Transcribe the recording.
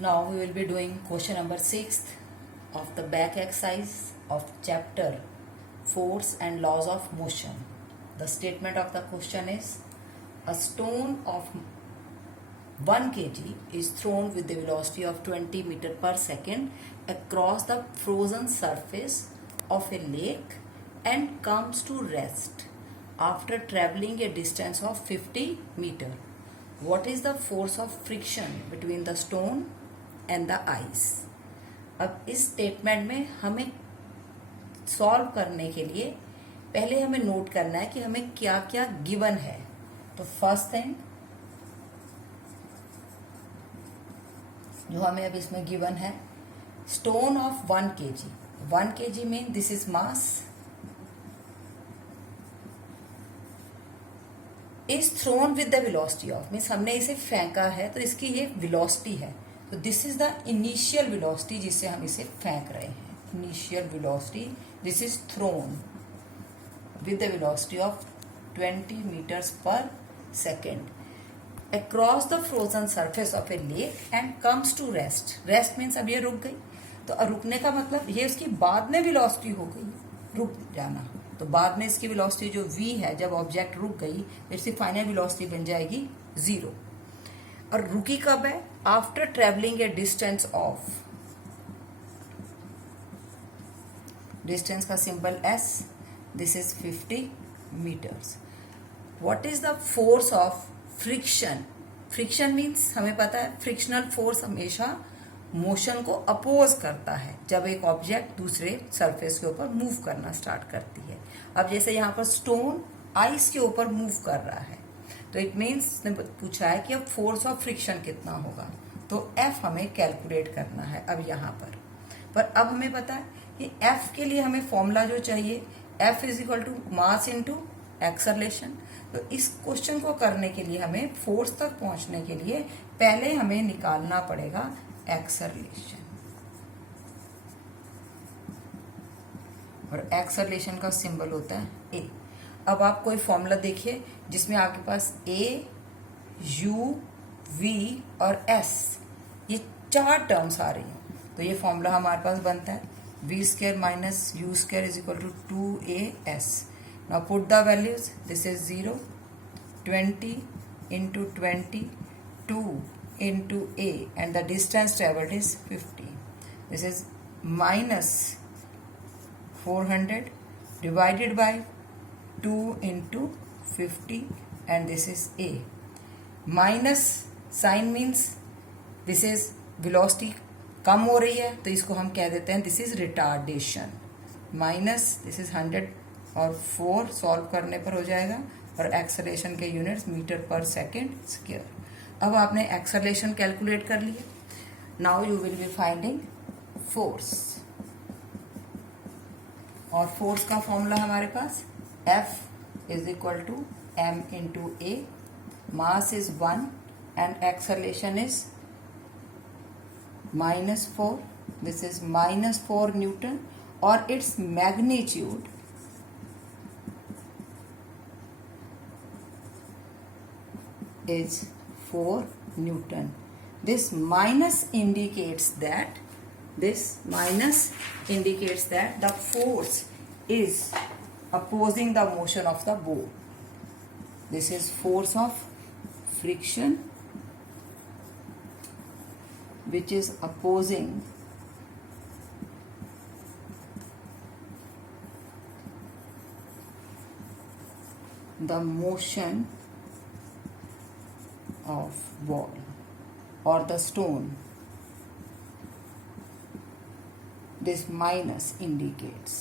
Now we will be doing question number 6 of the back exercise of chapter Force and Laws of Motion. The statement of the question is, a stone of 1 kg is thrown with the velocity of 20 meter per second across the frozen surface of a lake and comes to rest after traveling a distance of 50 meter. What is the force of friction between the stone and the ice? अब इस statement में हमें solve करने के लिए पहले हमें note करना है कि हमें क्या क्या गिवन है. तो फर्स्ट थिंग जो हमें अब इसमें गिवन है, stone of 1 kg. 1 kg mean this is mass is thrown with the velocity of, means हमने इसे फेंका है तो इसकी ये वेलोसिटी है. तो this is the initial velocity जिससे हम इसे फेंक रहे हैं. Initial velocity, this is thrown with the velocity of 20 metres per second across the frozen surface of a lake and comes to rest. Rest means अब ये रुक गई, तो रुकने का मतलब ये उसकी बाद में वेलोसिटी हो गई, रुक जाना. तो बाद में इसकी वेलोसिटी जो v है, जब ऑब्जेक्ट रुक गई इसकी फाइनल वेलोसिटी बन जाएगी 0. और रुकी कब है? After travelling a distance of, distance का symbol s, this is 50 metres. What is the force of friction? Friction means हमें पता है फ्रिक्शनल फोर्स हमेशा मोशन को अपोज करता है जब एक ऑब्जेक्ट दूसरे सरफेस के ऊपर मूव करना स्टार्ट करती है. अब जैसे यहाँ पर स्टोन आइस के ऊपर मूव कर रहा है, तो इट मीन्स ने पूछा है कि अब फोर्स ऑफ फ्रिक्शन कितना होगा. तो F हमें कैलकुलेट करना है अब यहाँ पर अब हमें पता है कि F के लिए हमें फॉर्मूला जो चाहिए, F is equal to mass into acceleration. तो इस क्वेश्चन को करने के लिए हमें फोर्स तक पहुंचने के लिए पहले हमें निकालना पड़ेगा एक्सेलरेशन, और एक्सेलरेशन का सिंबल होता है ए. अब आप कोई फॉर्मूला देखिए जिसमें आपके पास ए, यू, वी और एस, ये 4 टर्म्स आ रही हैं. तो ये फॉर्मूला हमारे पास बनता है v square minus u square is equal to 2as. Now put the values. This is 0, 20 into 20, 2 into a, and the distance traveled is 50. This is minus 400 divided by 2 into 50, and this is a. Minus sign means this is velocity कम हो रही है, तो इसको हम कह देते हैं this is retardation. Minus this is 100 और 4 सॉल्व करने पर हो जाएगा, और एक्सेलरेशन के यूनिट्स मीटर पर सेकेंड स्क्वायर. अब आपने एक्सेलरेशन कैलकुलेट कर लिया. Now you will be finding force, और फोर्स का फॉर्मूला हमारे पास F is equal to m into a. Mass is 1 and acceleration is -4. This is -4 newton, और it's magnitude is 4 Newton. This minus indicates that the force is opposing the motion of the bow. This is force of friction which is opposing the motion of ball or the stone. This minus indicates